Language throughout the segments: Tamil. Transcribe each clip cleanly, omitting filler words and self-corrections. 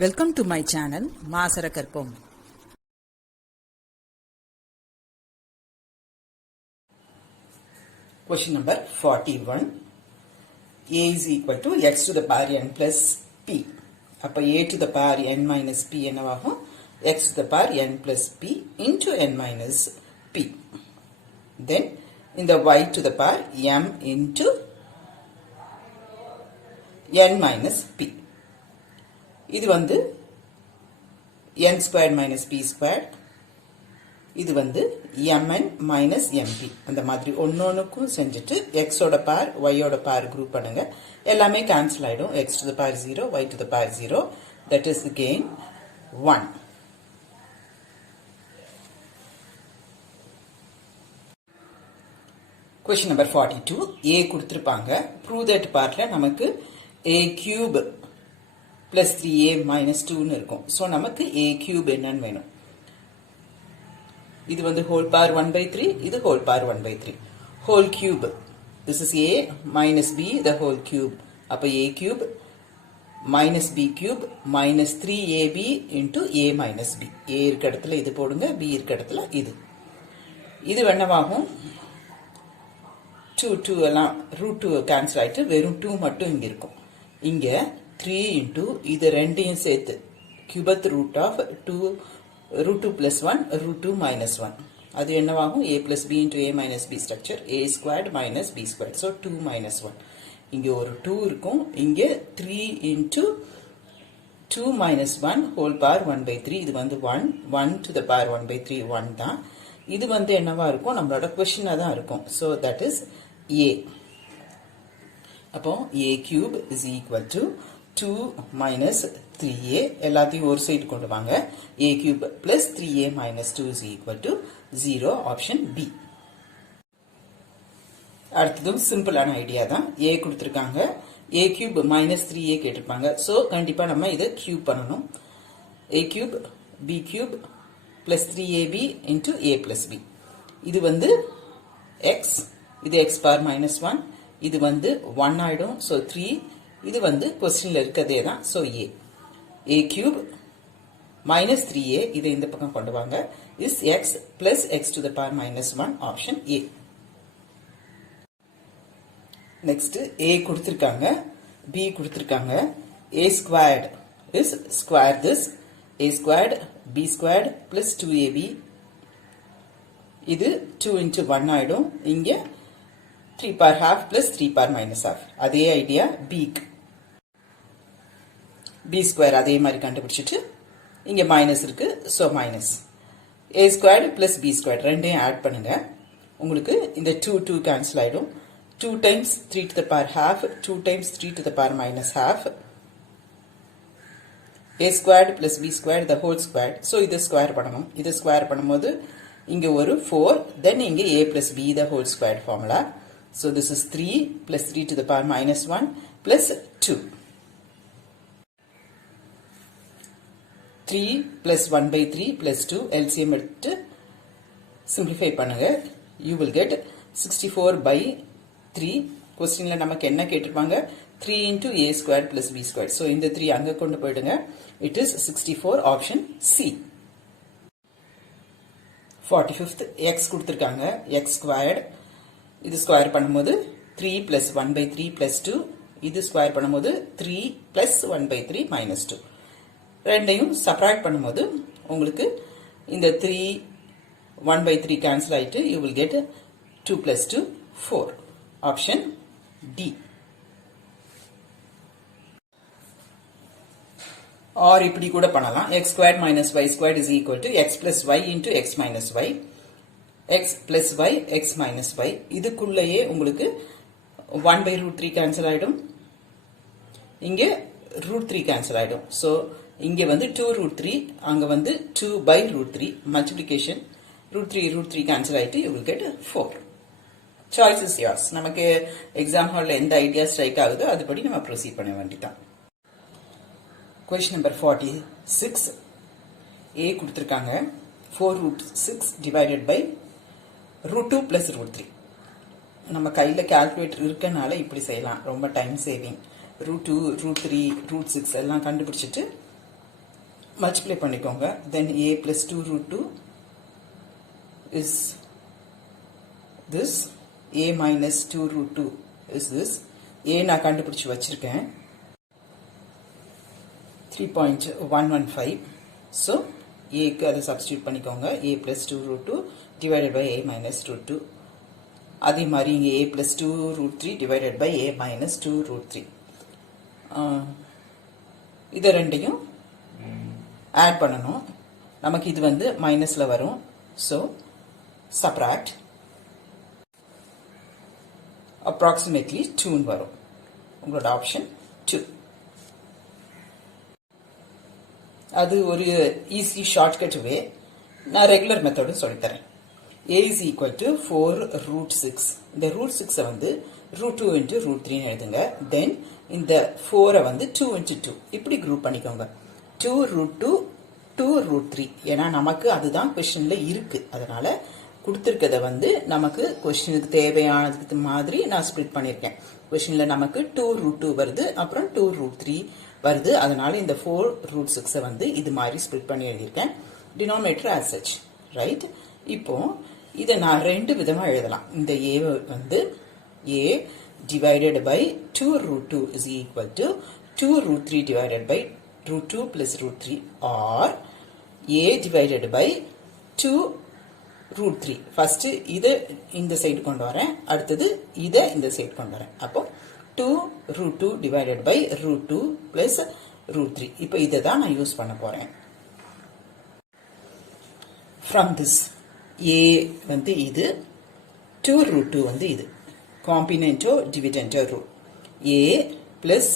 Welcome to my channel Masara Karpom. Question number 41. A is equal to x to the power n plus p. அப்போ a to the power n minus p என்னவாகும்? x to the power n plus p into n minus p. Then in the y to the power m into n minus p. இது வந்து n squared minus p squared. இது வந்து mn minus mp. அந்த மாதிரி ஒன்னொன்னுக்கும் செஞ்சுட்டு x ஓட பார் y ஓட பார் குரூப் பண்ணுங்க. எல்லாமே கேன்சல் ஆயிடும். x to the power 0, y to the power 0. That is again 1. Question number 42. A கொடுத்திருப்பாங்க. Prove that partல நமக்கு a cube plus 3a minus 2 இருக்கும். So நமக்கு a cube என்னன்னு வேணும். இது வந்து whole power 1 by 3, இது whole power 1 by 3. Whole cube. This is a minus b the whole cube. அப்ப a cube minus b cube minus 3ab into a minus b. a இருக்க இடத்துல இது போடுங்க, b இருக்க இடத்துல இது. இது என்னவாகும்? 2 எல்லாம் root 2 cancel ஆயிட்டு வெறும் 2 மட்டும் இங்க இருக்கும். இங்க 3 into இது ரெண்டையும் சேர்த்து cubeth root of 2 root 2 plus 1 root 2 minus 1. அது என்னவாகும்? a plus b into a minus b structure. a squared minus b squared. So 2 minus 1. இங்க ஒரு 2 இருக்கும். இங்க 3 into 2 minus 1 whole power 1 by 3. இது வந்து 1. 1 to the power 1 by 3 1 தான். இது வந்து என்னவா இருக்கும்? நம்மளோட question தான் இருக்கும். So that is a. அப்போ a cube is equal to 2 minus 3a. எல்லாத்தையும் ஒரு சைடு கொண்டு வாங்க. a cube plus 3a minus 2 is equal to 0. Option B. அடுத்ததும் சிம்பிளான ஐடியா தான். a கொடுத்திருக்காங்க. a cube minus 3a கேட்டிருப்பாங்க. ஸோ கண்டிப்பா நம்ம இதை கியூப் பண்ணணும். a cube b cube plus 3ab into a plus b. இது வந்து x. இது x power minus 1. இது வந்து 1 ஆயிடும். ஸோ 3. இது வந்து கொஸ்டின்ல இருக்கதே தான். So a cube minus 3a இதை இந்த பக்கம் கொண்டு வாங்க is x plus x to the power minus 1. Option A. Next a கொடுத்திருக்காங்க, b கொடுத்திருக்காங்க. a squared is square this. a squared b squared plus 2ab. இது 2 into 1 ஆயிடும். இங்க 3 power half plus 3 power minus half. அதே ஐடியா b ஸ்கொயர் அதே மாதிரி கண்டுபிடிச்சிட்டு இங்க மைனஸ் இருக்கு. So minus a squared plus b squared ரெண்டையும் ஆட் பண்ணுங்க. உங்களுக்கு இந்த 2 கேன்சல் ஆயிடும். 2 times 3 to the power half, 2 times 3 to the power minus half. a squared plus b squared the whole squared. So இது ஸ்கொயர் பண்ணணும். இது ஸ்கொயர் பண்ணும்போது இங்க ஒரு 4, then இங்க a plus b the whole squared formula. So this is 3 plus 3 to the power minus 1 plus 2. 3 plus 1 by 3 plus 2 LCM எடுத்து simplify பண்ணுங்க. You will get 64 by 3. கொஸ்டின்ல நமக்கு என்ன கேட்டிருப்பாங்க? 3 into a squared plus b squared. So இந்த 3 அங்க கொண்டு போயிடுங்க. It is 64. Option C. 45th x கொடுத்திருக்காங்க. x squared. இது ஸ்கொயர் பண்ணும்போது 3 plus 1 by 3 plus 2. இது ஸ்கொயர் பண்ணும்போது 3 plus 1 by 3 minus 2. ரெண்டையும் சப்ராக்ட் பண்ணும்போது உங்களுக்கு இந்த 3 1 by 3 கேன்சல் ஆயிட்டு you will get 2 plus 2 4. Option D. or இப்படி கூட பண்ணலாம். x squared minus y squared is equal to x plus y into x minus y. x plus y x minus y. இதுக்குள்ளேயே உங்களுக்கு 1 by root 3 கேன்சல் ஆயிடும். இங்க root 3 கேன்சல் ஆயிடும். So இங்க வந்து 2 root 3, அங்க வந்து 2 by root 3 multiplication. root 3 cancel ஆயிட்டு you will get 4. Choice is yours. நமக்கு எக்ஸாம் ஹால்ல எந்த ஐடியா ஸ்ட்ரைக் ஆகுதோ அதுபடி நம்ம ப்ரொசீட் பண்ண வேண்டியதான். Question number 46. a கொடுத்திருக்காங்க. 4 root 6 divided by root 2 plus root 3. நம்ம கையில கால்குலேட்டர் இருக்கனால இப்படி செய்யலாம். ரொம்ப time saving. root 2, root 3, root 6 எல்லாம் கண்டுபிடிச்சிட்டு மல்டிப்ளை பண்ணிக்கோங்க. தென் a plus 2 root 2 is this, a minus 2 root 2 is this. a நான் கண்டுபிடிச்சு வச்சிருக்கேன் 3.115. so a க்கு அதை சப்ஸ்டியூட் பண்ணிக்கோங்க. a plus 2 root 2 divided by a minus root 2. அதே மாதிரி இங்கே a plus 2 root 3 divided by a minus 2 root 3. இதை ரெண்டையும் ஆட் பண்ணணும். நமக்கு இது வந்து மைனஸில் வரும். ஸோ subtract approximately 2 வரும். உங்களோட ஆப்ஷன் 2. அது ஒரு ஈஸி ஷார்ட்கட் வே. நான் ரெகுலர் மெத்தடும் சொல்லித்தரேன். a is equal to 4 root 6. இந்த root 6 வந்து root 2 into root 3 எழுதுங்க. தென் இந்த 4 வந்து 2 into 2 இப்படி குரூப் பண்ணிக்கோங்க. 2 root 2 2 root 3. ஏன்னா நமக்கு அதுதான் கொஸ்டின்ல இருக்கு. அதனால கொடுத்துருக்கத வந்து நமக்கு கொஸ்டினுக்கு தேவையானதுக்கு மாதிரி நான் ஸ்பிளிட் பண்ணியிருக்கேன். கொஸ்டின்ல நமக்கு 2 root 2 வருது, அப்புறம் 2 root 3 வருது. அதனால இந்த 4 root 6 வந்து இது மாதிரி ஸ்பிளிட் பண்ணி எழுதியிருக்கேன். Denominator as such, right? இப்போ இதை நான் ரெண்டு விதமா எழுதலாம். இந்த a வந்து a divided by 2 root 2 is equal to 2 root 3 divided by root 2 plus root 3, or a divided by 2 root 3. First இதை இந்த சைடு கொண்டு வரேன், அடுத்தது இதை இந்த சைடு கொண்டு வரேன். அப்போ 2 root 2 divided by root 2 plus root 3. இப்போ இதை தான் நான் யூஸ் பண்ண போறேன். From this a வந்து இது, 2 root 2 வந்து இது. காம்பினென்டோ டிவிடெண்டோ rule. a plus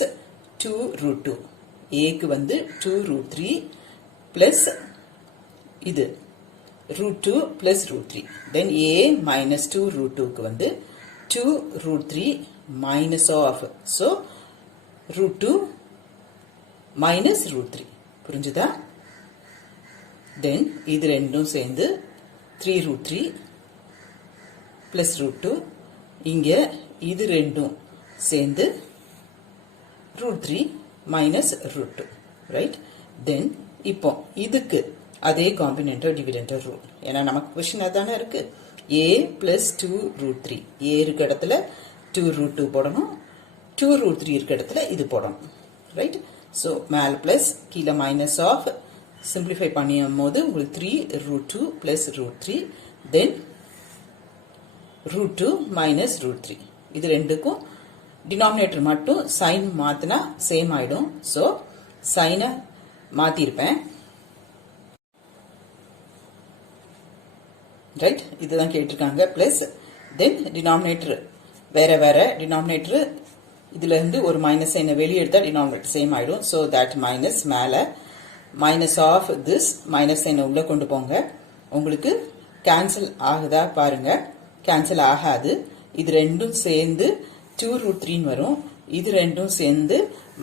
2 root 2. a க்கு வந்து 2 root 3 plus இது root 2 plus root 3. Then a minus 2 root 2 க்கு வந்து 2 root 3 minus of, so root 2 minus root 3. புரிஞ்சுதா? Then இது ரெண்டும் சேர்ந்து 3 root 3 plus root 2. இங்க இது ரெண்டும் சேர்ந்து root 3 minus root 2, right? Then இப்போ இதுக்கு அதே காம்பினென்டோ டிவிடெண்டோ ரூல். ஏன்னா நமக்கு கொஸ்டின் அதானே இருக்கு. a plus 2 root 3. a இருக்க இடத்துல 2 root 2 போடணும், 2 root 3 இருக்க இடத்துல இது போடணும், ரைட்? ஸோ மேல் பிளஸ் கீழே மைனஸ் ஆஃப் சிம்பிளிஃபை பண்ணியும் போது உங்களுக்கு 3 root 2 plus root 3, தென் root 2 minus root 3. இது ரெண்டுக்கும் டினாமினேட்டர் மட்டும் சைன் மாத்தினா சேம் ஆயிடும். ஸோ சைனை மாத்திருப்பேன், ரைட்? இதுதான் கேட்டிருக்காங்க. பிளஸ் தென் டினாமினேட்டர் வேற வேற டினாமினேட்டர், இதுல இருந்து ஒரு மைனஸ் சைனை வெளியே எடுத்தா டினாமினேட்டர் சேம் ஆயிடும். ஸோ தட் மைனஸ் மேல மைனஸ் ஆஃப் திஸ் மைனஸ் சைனை உள்ள கொண்டு போங்க. உங்களுக்கு கேன்சல் ஆகுதா பாருங்க. கேன்சல் ஆகாது. இது ரெண்டும் சேர்ந்து 2 root 3 வரும். இது ரெண்டும் சேர்ந்து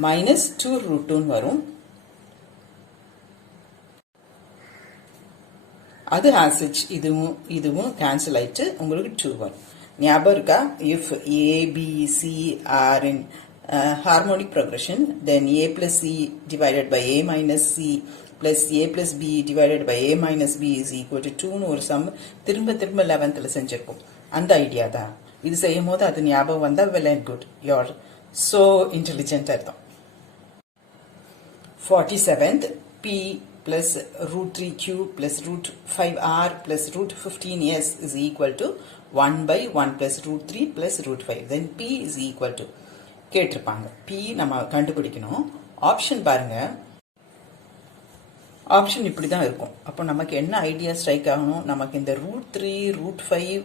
minus 2 root 2 வரும். அது as such இதுவும் கேன்சல் ஆயிட்டு உங்களுக்கு 2 வரும். ஞாபகம் இருக்கா? if a b c are in harmonic progression, then a plus c divided by a minus c plus a plus b divided by a minus b is equal to 2 ஒரு சம் திரும்ப 11th செஞ்சிருப்போம். அந்த ஐடியா தான். இது செய்யும் போது அது ஞாபகம் வந்தா well and good. You're so intelligent அர்த்தம். 47th p plus root 3q plus root 5r plus root 15s is equal to 1 by 1 plus root 3 plus root 5. Then p is equal to கேட்டிருப்பாங்க. p நம்ம கண்டுபிடிக்கணும். ஆப்ஷன் பாருங்க. ஆப்ஷன் இப்படி தான் இருக்கும். அப்போ நமக்கு என்ன ஐடியா ஸ்ட்ரைக் ஆகணும்? நமக்கு இந்த ரூட் 3 ரூட் 5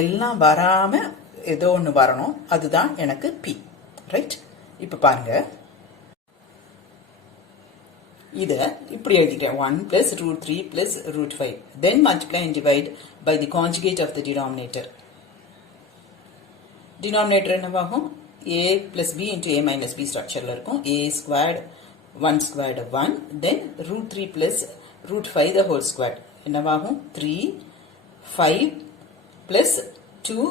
எல்லாம் வராம ஏதோ ஒன்று வரணும். அதுதான் எனக்கு p, ரைட்? இப்போ பாருங்க, இத இப்படி எழுதிக்கிறேன். 1 plus root 3 plus root 5. Then multiply and divide by the conjugate of the denominator. Denominator என்னவாகும்? a plus b into a minus b structureல இருக்கும். a squared 1 squared 1, then root 3 plus root 5 the whole squared என்னவாகும்? 3 5 plus 2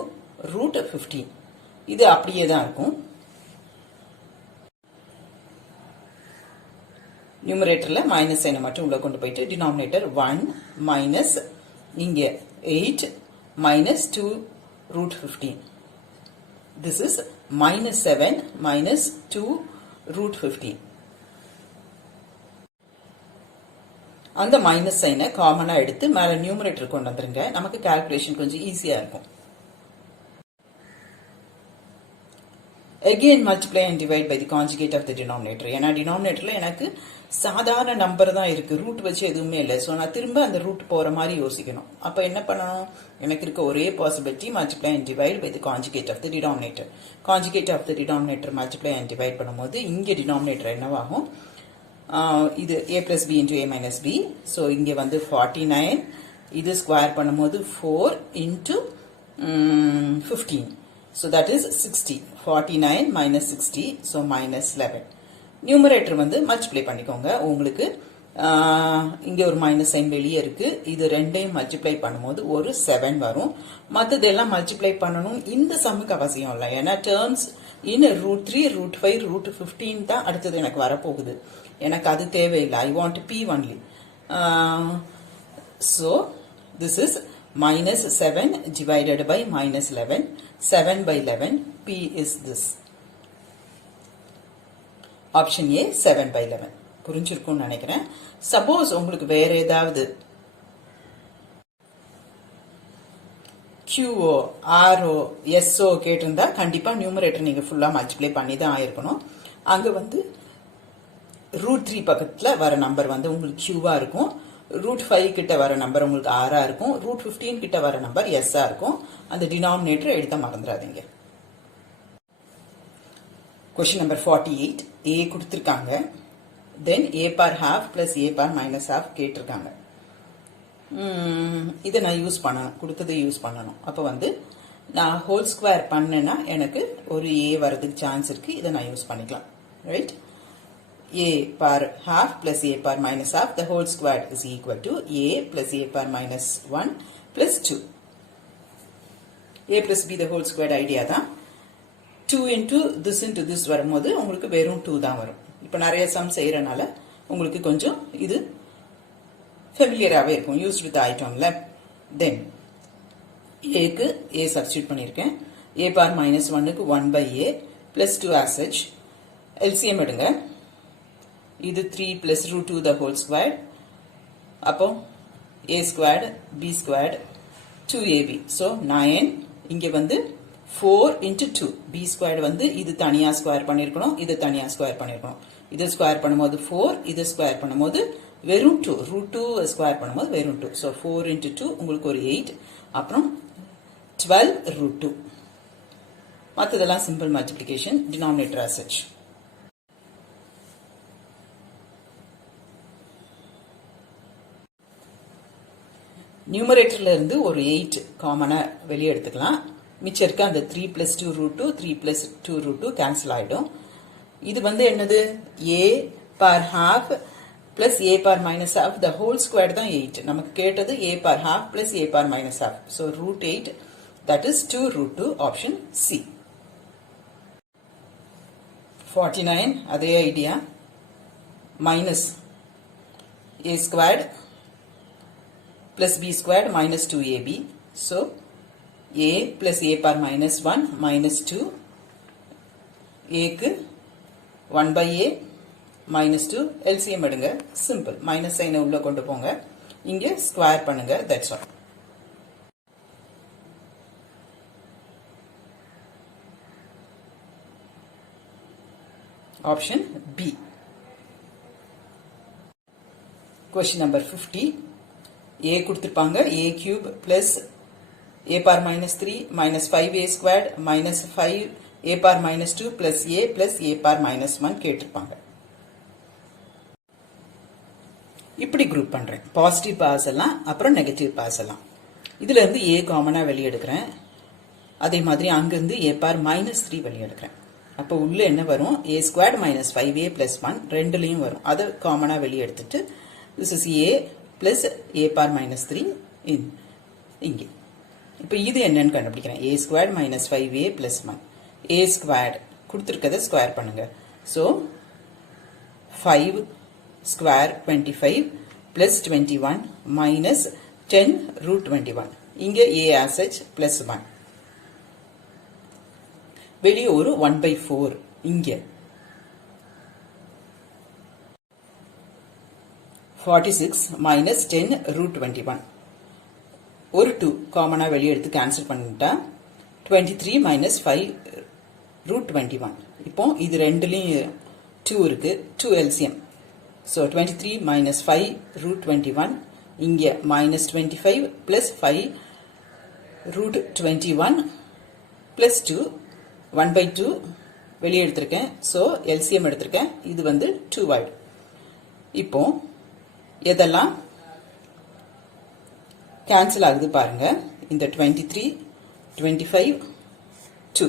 root 15. இது அப்படியே தான் இருக்கும். நியூமரேட்டரில் மைனஸ் சைனை மட்டும் உள்ள கொண்டு போயிட்டு டினாமினேட்டர் 1 மைனஸ் இங்கே 8 minus 2 root 15. This is minus 7 minus 2 root 15. அந்த மைனஸ் சைனை காமனா எடுத்து மேல நியூமரேட்டர் கொண்டு வந்துருங்க. நமக்கு கால்குலேஷன் கொஞ்சம் ஈஸியா இருக்கும். Again multiply and divide by the conjugate of the denominator. ஏன்னா denominatorல எனக்கு சாதாரண நம்பர் தான் இருக்கு, ரூட் வச்சு எதுவுமே இல்லை. ஸோ நான் திரும்ப அந்த ரூட் போற மாதிரி யோசிக்கணும். அப்ப என்ன பண்ணணும், எனக்கு இருக்க ஒரே possibility multiply and divide by the conjugate of the denominator. Conjugate of the denominator multiply and divide பண்ணும்போது இங்கே டினாமினேட்டர் என்னவாகும், இது a plus b into a minus b. So இங்கே வந்து 49, இது ஸ்கொயர் பண்ணும்போது 4 into 15. So that is 60. 49 minus 60, so minus 11. Numerator வந்து மல்டிப்ளை பண்ணிக்கோங்க. உங்களுக்கு இங்க ஒரு மைனஸ் சைன் வெளியே இருக்கு, இது ரெண்டையும் மல்டிப்ளை பண்ணும்போது ஒரு 7 வரும். மற்றதெல்லாம் மல்டிப்ளை பண்ணணும், இந்த சம்முக்கு அவசியம் இல்லை. ஏன்னா terms in root 3 root 5 root 15 தான் அடுத்தது எனக்கு வரப்போகுது. எனக்கு அது தேவையில்லை. I want p only. So this is minus 7 divided by minus 11. 7 by 11. P is this. Option A 7 by 11. புரிஞ்சிருக்கும்னு நினைக்கிறேன். சப்போஸ் உங்களுக்கு வேற ஏதாவது QO, RO, SO கேட்டிருந்தா கண்டிப்பா நியூமரேட்டர் நீங்க ஃபுல்லா மல்டிப்ளை பண்ணி தான் ஆயிருக்கணும். அங்க வந்து ரூட் 3 பக்கத்துல வர நம்பர் வந்து உங்களுக்கு Qவா இருக்கும். ரூட் 5 கிட்ட வர நம்பர் உங்களுக்கு R இருக்கும். ரூட் 15 கிட்ட வர நம்பர் S இருக்கும். அந்த டினாமினேட்டர் எடுத்த மறந்துடாதீங்க. Question number 48. A கொடுத்திருக்காங்க. Then A par half plus A par minus half கேட்டிருக்காங்க. இதை நான் யூஸ் பண்ணணும், கொடுத்ததை யூஸ் பண்ணணும். அப்போ வந்து நான் ஹோல் ஸ்கொயர் பண்ணேன்னா எனக்கு ஒரு A வரதுக்கு சான்ஸ் இருக்கு. இதை நான் யூஸ் பண்ணிக்கலாம். Right? A par half plus A par minus half, the whole squared is equal to A plus A par minus 1 plus 2. A plus B the whole squared idea தான். 2 into this வரும்போது உங்களுக்கு வெறும் 2 தான் வரும். இப்போ நிறைய சம் செய்யறனால உங்களுக்கு கொஞ்சம் இது ஃபெமிலியராகவே இருக்கும், யூஸ்ட் வித் ஐட்டம்ல. தென் ஏக்கு A சப்ஸ்டியூட் பண்ணியிருக்கேன். A par minus 1க்கு 1 by A plus 2 as such. LCM எடுங்க. இது 3 plus root 2 the whole squared. அப்போ A squared B squared 2AB. So 9. இங்க வந்து 4 into 2. B squared வந்து இது தனியா ஸ்கொயர் பண்ணிருக்கணும், இது தனியா ஸ்கொயர் பண்ணிருக்கணும். இது ஸ்கொயர் பண்ணும்போது 4, இது ஸ்கொயர் பண்ணும்போது வெறும் 2. root 2 ஸ்கொயர் பண்ணும்போது வெறும் 2. So 4 into 2 உங்களுக்கு ஒரு 8. அப்புறம் 12 root 2. மற்றதெல்லாம் simple multiplication, denominator as such. நியூமரேட்டர்ல இருந்து ஒரு 8 காமனா வெளியே எடுத்துக்கலாம். மிச்சம் இருக்க அந்த 3 plus 2 root 2, 3 plus 2 root 2 cancel ஆயிடும். இது வந்து என்னது, A par half plus A par minus half the whole square தான் 8. நமக்கு கேட்டது A par half plus A par minus half. So root 8, that is 2 root 2, option C. 49 அதே idea, minus A squared plus B squared minus 2AB. So A plus A par minus 1 minus 2. A க்கு 1 by A minus 2. LCM எடுங்க. சிம்பிள். மைனஸ் சைனை உள்ள கொண்டு போங்க. இங்க ஸ்கொயர் பண்ணுங்க. That's all. Option B. Question number 50. A கொடுத்திருப்பாங்க. A cube plus A par minus 3 minus 5A squared minus 5 A par minus 2 plus A par minus 1 கேட்டிருப்பாங்க. இப்படி குரூப் பண்றேன். பாசிட்டிவ் பார்ஸ் எல்லாம் அப்புறம் நெகட்டிவ் பார்ஸ் எல்லாம். இதுல இருந்து A காமனா வெளியே எடுக்கிறேன். அதே மாதிரி அங்கிருந்து A par minus 3 வெளியே எடுக்கிறேன். அப்போ உள்ள என்ன வரும், A squared minus 5A plus 1 ரெண்டுலையும் வரும். அதை காமனா வெளியே எடுத்துட்டு this is A plus A par minus 3 இங்கே. இப்போ இது என்னன்னு கண்டுபிடிக்கிறேன். A squared minus 5A plus 1. A squared கொடுத்திருக்கதை square பண்ணுங்க. So 5 square 25 plus 21 minus 10 root 21. இங்க a as such plus 1. வெளியே ஒரு 1 by 4 இங்க 46 minus 10 root 21. ஒரு 2 காமனா வெளியே எடுத்து கேன்சல் பண்ணிட்டா 23 minus 5 root 21. இப்போ இது ரெண்டுலயும் 2 இருக்கு 2 LCM. So 23 minus 5 root 21 இங்க minus 25 plus 5 root 21 plus 2 1 by 2 வெளியே எடுத்திருக்கேன். So LCM எடுத்திருக்கேன். இது வந்து 2 ஆயிடும். இப்போ எதெல்லாம் கேன்சல் ஆகுது பாருங்க. இந்த 23 25 2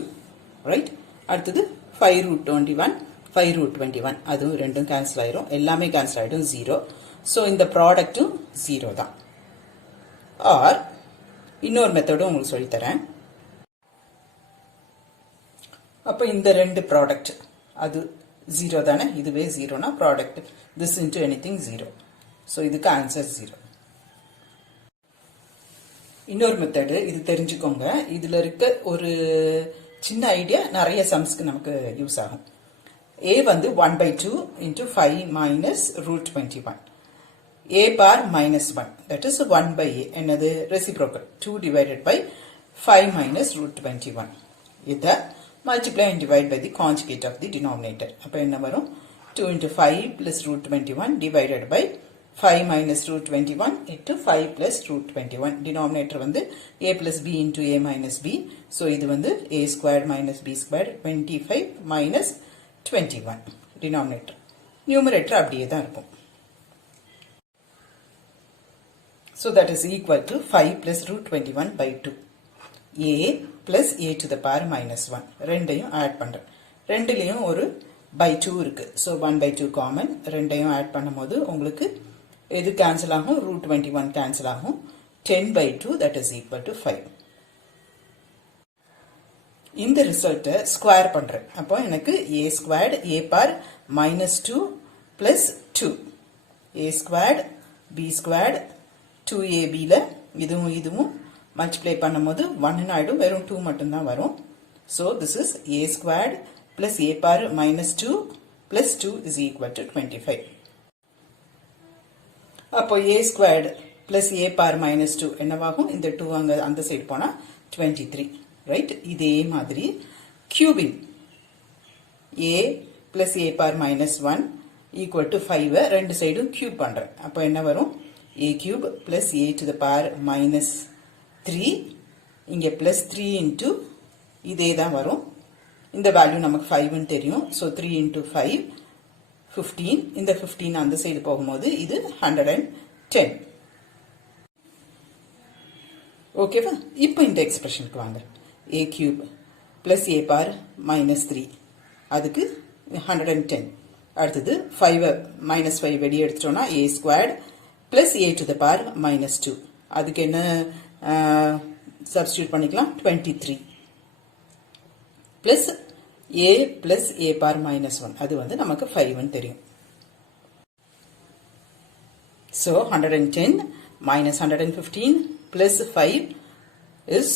ரைட். அடுத்தது 5 root 21 5 root 21 அதுவும் ரெண்டும் கேன்சல் ஆயிரும். எல்லாமே கேன்சல் ஆயிடும் 0. ஸோ இந்த ப்ராடக்ட்டும் 0 தான். ஆர் இன்னொரு மெத்தடும் உங்களுக்கு சொல்லித்தரேன். அப்போ இந்த ரெண்டு ப்ராடக்ட் அது 0 தானே, இதுவே 0னா product this into anything 0. So இதுக்கு ஆன்சர் 0. இன்னொரு மெத்தடு இது தெரிஞ்சுக்கோங்க. இதுல இருக்க ஒரு சின்ன ஐடியா நிறைய சம்ஸ்க்கு நமக்கு யூஸ் ஆகும். a வந்து 1 by 2 into 5 minus root 21. a bar minus 1 that is 1 by a என்னது reciprocal 2 divided by 5 minus root 21. இதை multiply and divide by the conjugate of the denominator. அப்போ என்ன வரும் 2 into 5 plus root 21 divided by 5 minus root 21 into 5 plus root 21. Denominator வந்து a plus b into a minus b. So இது வந்து a squared minus b squared 25 minus 21. Denominator. Numerator அப்படியே தான் இருக்கும். So that is equal to 5 plus root 21 by 2. a plus a to the power minus 1. ரெண்டையும் ஆட் பண்றேன். ரெண்டுலயும் ஒரு by 2 இருக்கு. So 1 by 2 common. ரெண்டையும் ஆட் பண்ணும்போது உங்களுக்கு எது கேன்சல் ஆகும், root 21 கேன்சல் ஆகும். 10 by 2 that is equal to 5. இந்த ரிசல்ட்டை ஸ்கொயர் பண்றேன். அப்போ எனக்கு a squared a power minus 2 plus 2 a squared b squared 2ab ல இதுவும் மல்டிப்ளை பண்ணும்போது 1 ஆயிடும், வெறும் 2 மட்டும்தான் வரும். So this is a squared plus a power minus 2 plus 2 is equal to 25. அப்போ a squared plus a power minus 2 என்னவாகும், இந்த 2 அங்க அந்த சைடு போனா 23 ரைட். இதே மாதிரி cubing a plus a power minus 1 equal to 5 ரெண்டு சைடும் கியூப் பண்றேன். அப்போ என்ன வரும் a cube plus a to the power minus 3 இங்க plus 3 into இதே தான் வரும். இந்த வேல்யூ நமக்கு 5 ன்னு தெரியும். So 3 into 5 15. இந்த 15 அந்த சைடு போகும்போது இது 110. ஓகேவா? இப்போ இந்த எக்ஸ்பிரஷனுக்கு வாங்க. a cube plus a power minus 3 அதுக்கு 110. அடுத்தது 5 minus 5 வெளியே எடுத்துட்டோம்னா a squared plus a to the power minus 2 அதுக்கு என்ன சப்ஸ்டியூட் பண்ணிக்கலாம் 23 plus a plus a power minus 1 அது வந்து நமக்கு 5 ன்னு தெரியும். So 110 minus 115 plus 5 is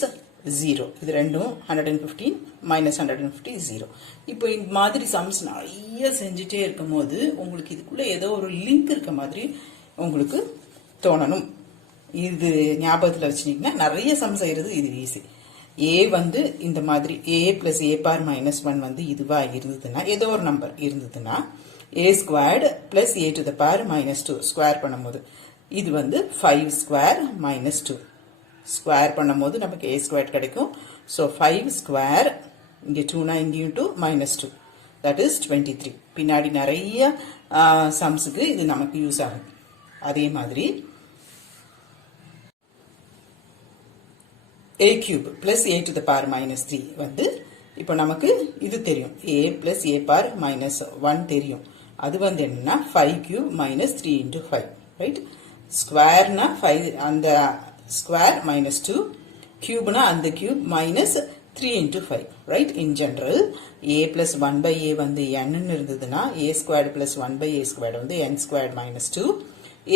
0. இது ரெண்டும் 115 minus 150 0. இப்போ இந்த மாதிரி சம்ஸ் நிறைய செஞ்சுட்டே இருக்கும் போது உங்களுக்கு இதுக்குள்ள ஏதோ ஒரு லிங்க் இருக்க மாதிரி உங்களுக்கு தோணணும். இது ஞாபகத்தில் வச்சுட்டீங்கன்னா நிறைய சம் செய்யறது இது ஈஸி. a வந்து இந்த மாதிரி a plus a power minus 1 வந்து இதுவா இருந்ததுன்னா ஏதோ ஒரு நம்பர் இருந்ததுன்னா a squared plus a to the power minus 2 square பண்ணும்போது இது வந்து 5 square minus 2 ஸ்கொயர் பண்ணும்போது நமக்கு a squared கிடைக்கும். So 5 square இங்கே 2 இங்கேயும் 2 minus 2 that is 23. பின்னாடி நிறைய சம்ஸுக்கு இது நமக்கு யூஸ் ஆகும். அதே மாதிரி a cube plus a to the power minus 3 வந்து இப்போ நமக்கு இது தெரியும் a plus a power minus 1 தெரியும். அது வந்து என்னன்னா 5 cube minus 3 into 5 ரைட். ஸ்கொயர்னா 5 அந்த ஸ்கொயர் minus 2 cube na அந்த cube minus 3 into 5, right? In general, a plus 1 by a வந்து n இருந்ததுனா a squared plus 1 by a squared வந்து n squared minus 2,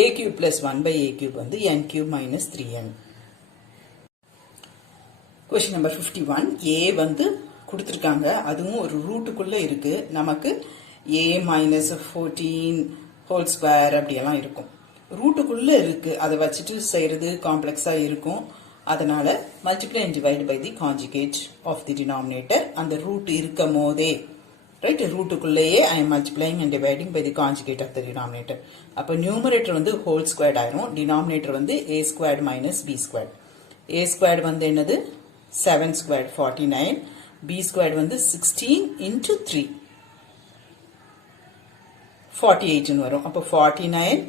a cube plus 1 by a cube வந்து n cube minus 3n. Question number 51, a வந்து கொடுத்திருக்காங்க, அதுவும் ஒரு ரூட்டுக்குள்ள இருக்கு, நமக்கு a minus 14 whole square அப்படியெல்லாம் இருக்கும். ரூட்டுக்குள்ள இருக்கு, அதை வச்சுட்டு செய்யறது காம்ப்ளெக்ஸா இருக்கும். அதனால multiply and divide by the conjugate of the denominator. அந்த root இருக்கும் போதே, right, ரூட்டுக்குள்ளேயே I am multiplying and dividing by the conjugate of the denominator. அப்ப numerator வந்து whole squared ஆயிரும், denominator வந்து a squared minus b squared. a squared வந்து என்னது 7 squared 49, b squared வந்து 16 into 3 48 வரும். அப்ப 49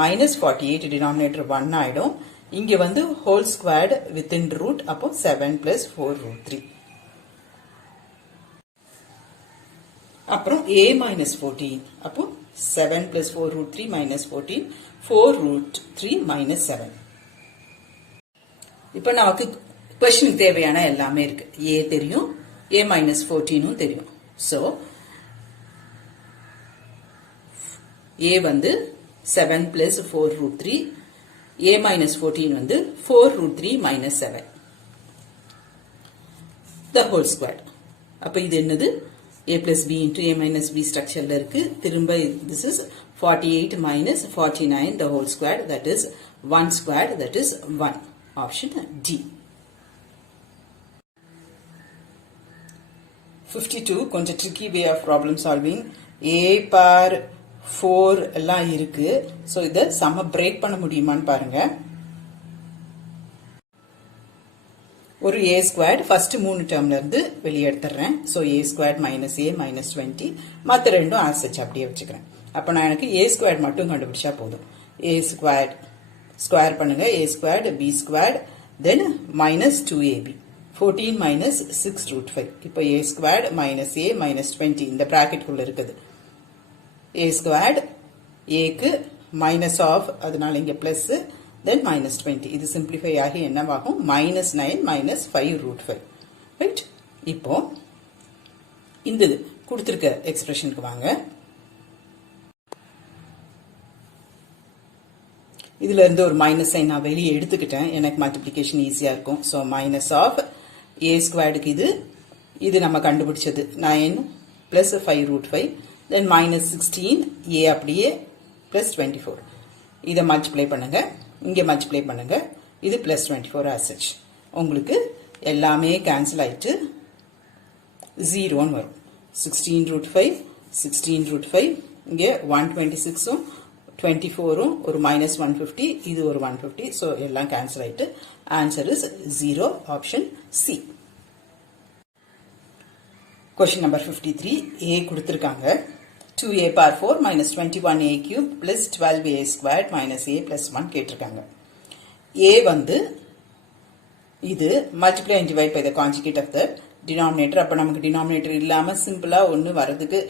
minus 48 denominator 1 ஆயிடும். இங்க வந்து whole squared within root, அப்போ 7 plus 4 root 3. அப்புறம் a minus 14, அப்போ 7 plus 4 root 3 minus 14, 4 root 3 minus 7. இப்போ நமக்கு question தேவையான எல்லாமே இருக்கு. a தெரியும், a minus 14 தெரியும். So, a வந்து 7 plus 4 root 3, a minus 14 வந்து 4 root 3 minus 7. The whole squared. அப்ப இது என்னது? a plus b into a minus b structureல இருக்கு. திரும்ப this is 48 minus 49 the whole squared, that is 1 squared, that is 1. Option D. 52 கொஞ்சம் tricky way of problem solving. a par 4 எல்லாம் இருக்கு. So இத சம பிரேக் பண்ண முடியுமான்னு பாருங்க. ஒரு a squared first 3 டேர்ம்ல இருந்து வெளியே எடுத்துறேன். So a squared minus a minus 20, மத்த ரெண்டும் as such அப்படியே வச்சுக்கிறேன். அப்ப நான் எனக்கு a squared மட்டும் கண்டுபிடிச்சா போதும். a squared ஸ்கொயர் பண்ணுங்க, a squared b squared then minus 2ab, 14 minus 6 root 5. இப்போ a squared minus a minus 20 இந்த bracket குள்ள இருக்குது. a squared a க்கு minus of, அதனால இங்க plus, then minus 20. இது simplify ஆகி என்னவாகும்? minus 9 minus 5 root 5. right? இப்போ இந்த கொடுத்திருக்க எக்ஸ்பிரஷனுக்கு வாங்க. இதுல இருந்து ஒரு மைனஸ் சைன் நான் வெளியே எடுத்துக்கிட்டேன், எனக்கு மல்டிப்ளிகேஷன் ஈஸியா இருக்கும். ஸோ மைனஸ் ஆஃப் a ஸ்கொயர்டுக்கு இது நம்ம கண்டுபிடிச்சது 9 plus 5 root 5, then minus 16 a அப்படியே பிளஸ் 24. இதை மல்டிப்ளை பண்ணுங்க, இங்கே மல்டிப்ளை பண்ணுங்க, இது பிளஸ் 24 as such. உங்களுக்கு எல்லாமே கேன்சல் ஆயிட்டு 0 வரும். 16 ரூட் 5, 16 ரூட் 5, இங்கே 126 24 ஒரு minus 150, இது ஒரு 150, so எல்லாம் cancel ஆயிட்டு answer is 0, option C. Question number 53, A கொடுத்திருக்காங்க, 2a power 4 minus 21a cube plus 12a squared minus a plus 1 கேட்டிருக்காங்க. A வந்து இது multiply and divide by the conjugate of the denominator. அப்ப நமக்கு denominator இல்லாம சிம்பிளா ஒன்னு வரதுக்கு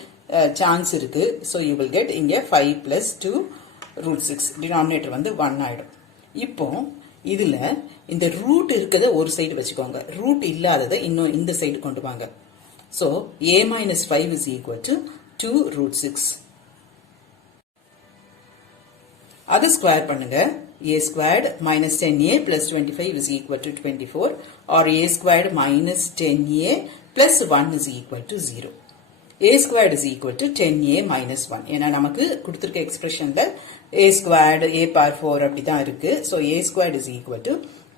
சான்ஸ் இருக்கு. So you will get இங்க 5 plus 2 root 6, denominator வந்து 1 ஆயிடும். இப்போ இதுல இந்த ரூட் இருக்கத ஒரு சைடு வச்சுக்கோங்க, ரூட் இல்லாததை இன்னும் இந்த சைடு கொண்டு வாங்க. So a minus 5 is equal to 2 root 6. அதை ஸ்கொயர் பண்ணுங்க, a squared minus 10a plus 25 is equal to 24, or a squared minus 10a plus 1 is equal to 0. a squared is equal to 10a minus 1. ஏன்னா நமக்கு கொடுத்திருக்க எக்ஸ்பிரஷன்ல a squared a power 4 அப்படிதான் இருக்கு. So a squared is equal to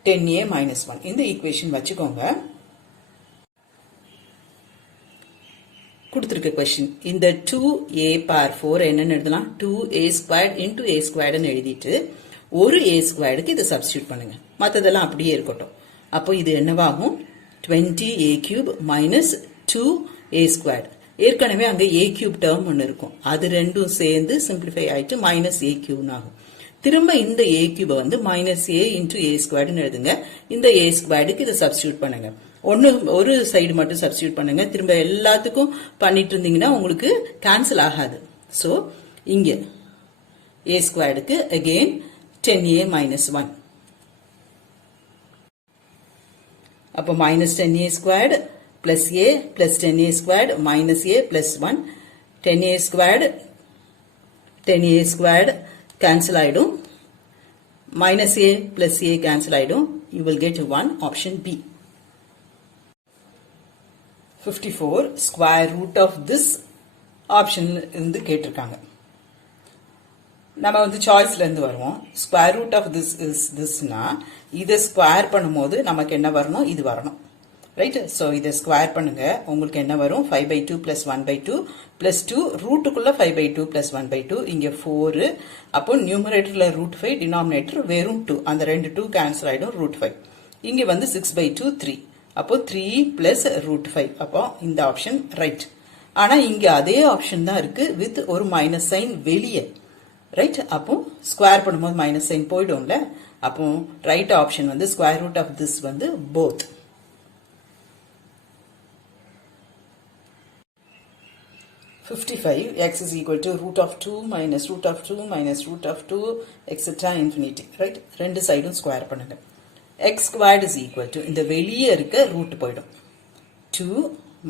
10a minus 1. இந்த ஈக்குவேஷன் வச்சுக்கோங்க. கொடுத்திருக்க क्वेश्चन இந்த 2a power 4 என்னன்னு எழுதலாம்? 2a squared into a squared ன்னு எழுதிட்டு ஒரு a squaredக்கு இதை சப்ஸ்டிட்யூட் பண்ணுங்க, மத்ததெல்லாம் அப்படியே இருக்கட்டும். அப்போ இது என்னவாகும்? 20a cube minus 2a squared. ஏற்கனவே அங்க a cube டேர்ம் ஒன்னு இருக்கும், அது ரெண்டும் சேர்ந்து சிம்பிளிஃபை ஆயிட்டு மைனஸ் a cube ஆகும். திரும்ப இந்த a cube வந்து minus a into a squared ன்னு எழுதுங்க. இந்த a squaredக்கு இதை சப்ஸ்டிட்யூட் பண்ணுங்க, ஒரு சைடு மட்டும் சப்ஸ்டிட்யூட் பண்ணுங்க. திரும்ப எல்லாத்துக்கும் பண்ணிட்டு இருந்தீங்கன்னா உங்களுக்கு கேன்சல் ஆகாது. சோ இங்க a squaredக்கு again 10a minus 1. அப்போ minus 10a squared plus a plus 10a squared minus a plus 1 10a squared cancel ஆயிடும் minus a plus a cancel ஆயிடும் you will get 1 option B. 54 square root of this option இருந்து கேட்டிருக்காங்க. நம்ம வந்து சாய்ஸ்ல இருந்து வருவோம். Square root of this is திஸ்னா இதை ஸ்கொயர் பண்ணும்போது நமக்கு என்ன வரணும், இது வரணும். ரைட்? ஸோ இதை ஸ்கொயர் பண்ணுங்க, உங்களுக்கு என்ன வரும், 5/2 + 1/2 + 2 ரூட்டுக்குள்ள 5/2 + 1/2 இங்க 4. அப்போ நியூமரேட்டர்ல √5, டினாமினேட்டர் வெறும் 2. அந்த ரெண்டு 2 கேன்சல் ஆயிடும், √5. இங்க வந்து 6/2 3. அப்போ 3 + √5. அப்போ இந்த ஆப்ஷன் ரைட். ஆனா இங்க அதே ஆப்ஷன் தான் இருக்கு வித் ஒரு மைனஸ் சைன் வெளியே. ரைட்? அப்போ ஸ்கொயர் பண்ணும்போது மைனஸ் சைன் போயிடும்ல. அப்போ ரைட் ஆப்ஷன் வந்து ஸ்கொயர் ரூட் ஆஃப் திஸ் வந்து both. x is equal to √2 minus √2 minus √2 etc. infinity. Right? ரெண்டு சைடும் ஸ்கொயர் பண்ணுங்க. x squared is equal to இந்த வெளியே இருக்க ரூட் போயிடும். 2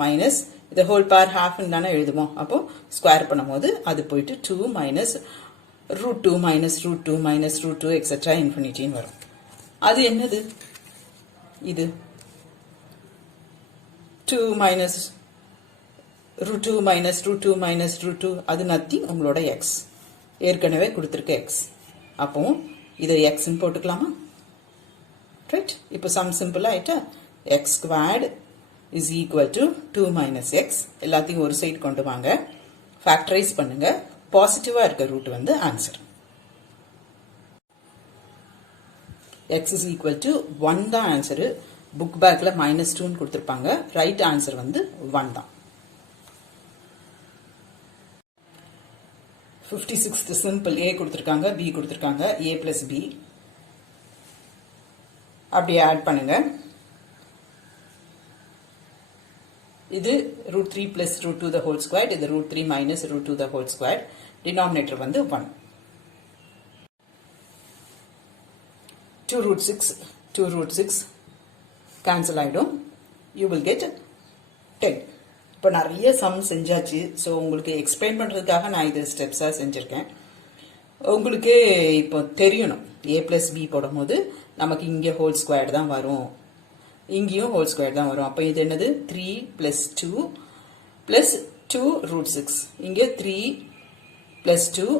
minus the whole power half தானே எழுதுவோம். அப்போ ஸ்கொயர் பண்ணும்போது அது போயிட்டு 2 minus √2 minus √2 minus √2 etc. infinity வரும். அது என்னது? இது 2 minus √2 minus √2 minus √2 அது nothing, உங்களோட x ஏற்கனவே கொடுத்திருக்க x. அப்போ இதை x போட்டுக்கலாமா? ரைட்? இப்போ சம் சிம்பிள் ஆயிட்டா x squared is equal to 2 minus x. எல்லாத்தையும் ஒரு சைடு கொண்டு வாங்க, ஃபேக்டரைஸ் பண்ணுங்க, பாசிட்டிவா இருக்க ரூட் வந்து answer. x is equal to 1 தான் ஆன்சர். புக் பேக்ல -2 கொடுத்திருப்பாங்க. ரைட் ஆன்சர் வந்து 1 தான். 56th சிம்பிள் a கொடுத்திருக்காங்க, b கொடுத்திருக்காங்க, a plus b அப்படியே ஆட் பண்ணுங்க. இது √3 plus √2 the whole squared, இது √3 minus √2 the whole squared. denominator வந்து 1. 2 √6 cancel ஆயிடும். you will get 10. இப்போ நிறைய சம் செஞ்சாச்சு. ஸோ உங்களுக்கு எக்ஸ்பிளைன் பண்றதுக்காக நான் இது ஸ்டெப்ஸா செஞ்சிருக்கேன். உங்களுக்கு இப்போ தெரியணும், a plus b போடும்போது நமக்கு இங்க ஹோல் ஸ்கொயர் தான் வரும், இங்கேயும் ஹோல் ஸ்கொயர் தான் வரும். அப்போ இது என்னது, 3 plus 2 plus 2 √6. இங்க 3 plus 2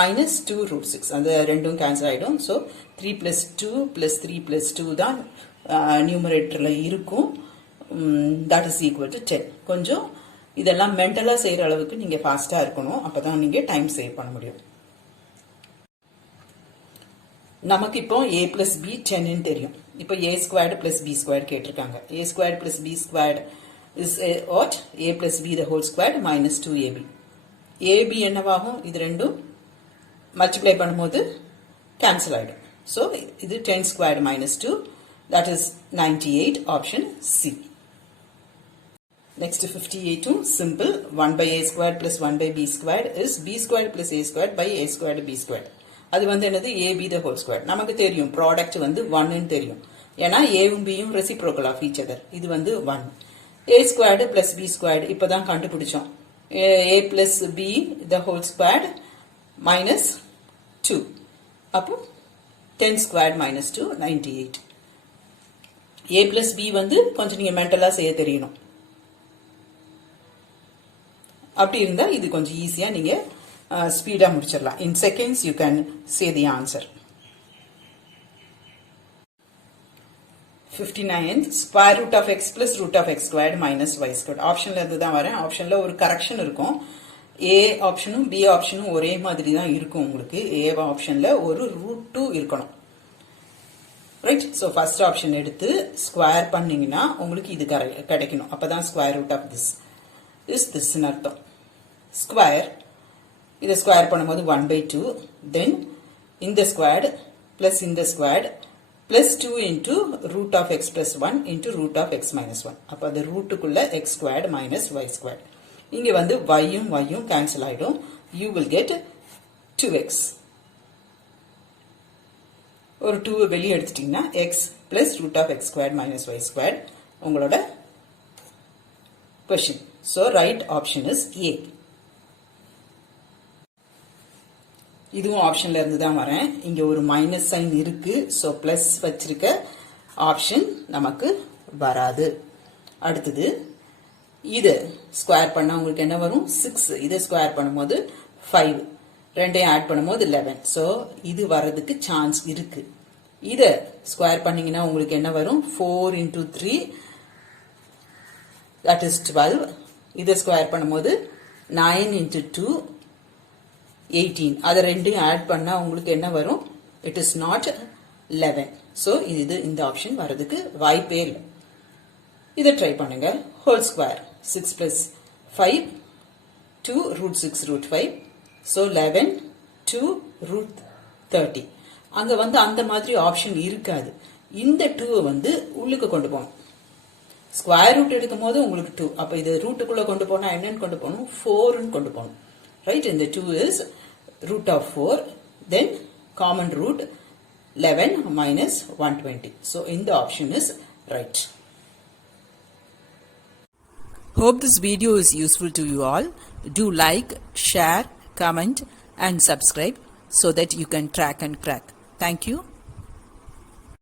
minus 2 √6. அந்த ரெண்டும் கேன்சல் ஆயிடும். ஸோ 3 plus 2 plus 3 plus 2 தான் நியூமரேட்டர்ல இருக்கும். that is equal to 10. கொஞ்சம் இதெல்லாம் மென்டலா செய்யற அளவுக்கு நீங்க ஃபாஸ்டா இருக்கணும், அப்பதான் நீங்க டைம் சேவ் பண்ண முடியும். நமக்கு இப்போ a plus b 10 தெரியும். இப்போ a squared plus b squared கேட்டிருக்காங்க. a squared plus b squared is what? a plus b the whole squared minus 2ab. ab என்னவாகும், இது ரெண்டும் மல்டிப்ளை பண்ணும்போது கேன்சல் ஆயிடும். ஸோ இது 10 squared minus 2, that is 98, option C. Next 58, simple. 1 by a squared plus 1 by b squared is b squared plus a squared by a squared b squared. அது வந்து என்னது, ab the whole squared. நமக்கு தெரியும் ப்ராடக்ட் வந்து 1 தெரியும், ஏன்னா ஏவும் பியும் ரெசிப்ரோக்கல் ஆஃப் ஈச் அதர். இது வந்து 1. a squared plus b squared இப்பதான் கண்டுபிடிச்சோம். a plus b the whole squared minus 2. அப்போ 10 squared minus 2 98. a plus b வந்து கொஞ்சம் நீங்க மென்டலா செய்ய தெரியணும். அப்படி இருந்தா இது கொஞ்சம் ஈஸியா நீங்க ஸ்பீடா முடிச்சிடலாம். in seconds you can say the answer. 59th square root of x plus root of x squared minus y squared. ஆப்ஷன்ல இருந்து தான் வரேன். ஆப்ஷன்ல ஒரு கரெக்ஷன் இருக்கும். a ஆப்ஷனும் b ஆப்ஷனும் ஒரே மாதிரி தான் இருக்கும். உங்களுக்கு a ஆப்ஷன்ல ஒரு √2 இருக்கணும். ரைட்? ஸோ ஃபர்ஸ்ட் ஆப்ஷன் எடுத்து ஸ்கொயர் பண்ணீங்கன்னா உங்களுக்கு இது கிடைக்கணும். அப்பதான் square root of this is this அர்த்தம். ஸ்கொயர் இதை ஸ்கொயர் பண்ணும்போது 1/2, தென் இந்த ஸ்கொயர்டு பிளஸ் இந்த squared plus 2 into root of x plus 1 into root of x minus 1. அப்போ அது ரூட்டுக்குள்ள x squared minus y squared. இங்க வந்து yயும் கேன்சல் ஆயிடும். You will get 2x. ஒரு 2 வெளியே எடுத்துட்டீங்கன்னா x plus root of x squared minus y squared உங்களோட question. So right option is A. இதுவும் ஆப்ஷன்ல இருந்து தான் வரேன். இங்க ஒரு மைனஸ் சைன் இருக்கு. சோ பிளஸ் வச்சிருக்க ஆப்ஷன் நமக்கு வராது. அடுத்தது இது ஸ்கொயர் பண்ணா உங்களுக்கு என்ன வரும்? 6. இதை ஸ்கொயர் பண்ணும்போது 5. ரெண்டையும் ஆட் பண்ணும்போது 11. சோ இது வரதுக்கு சான்ஸ் இருக்கு. இத ஸ்கொயர் பண்ணீங்கன்னா உங்களுக்கு என்ன வரும்? 4 into 3 that is 12. இதை ஸ்கொயர் பண்ணும்போது 9 into 2 18. அதை ரெண்டையும் ஆட் பண்ணா உங்களுக்கு என்ன வரும்? It is not 11. So இது இந்த ஆப்ஷன் வரதுக்கு வாய்ப்பே இல்லை. இதை ட்ரை பண்ணுங்க. Whole square 6 plus 5 2 root 6 root 5. So 11 2 root 30. அங்க வந்து அந்த மாதிரி ஆப்ஷன் இருக்காது. இந்த 2 உள்ளுக்கு கொண்டு போகணும். ஸ்கொயர் ரூட் எடுக்கும் போது உங்களுக்கு 2. அப்ப இது ரூட்டுக்குள்ள கொண்டு போனா என்னன்னு கொண்டு போகணும்? 4 கொண்டு போகணும். Right? And the 2 is root of 4. Then common root 11 minus 120. So in the option is right. Hope this video is useful to you all. Do like, share, comment and subscribe so that you can track and crack. Thank you.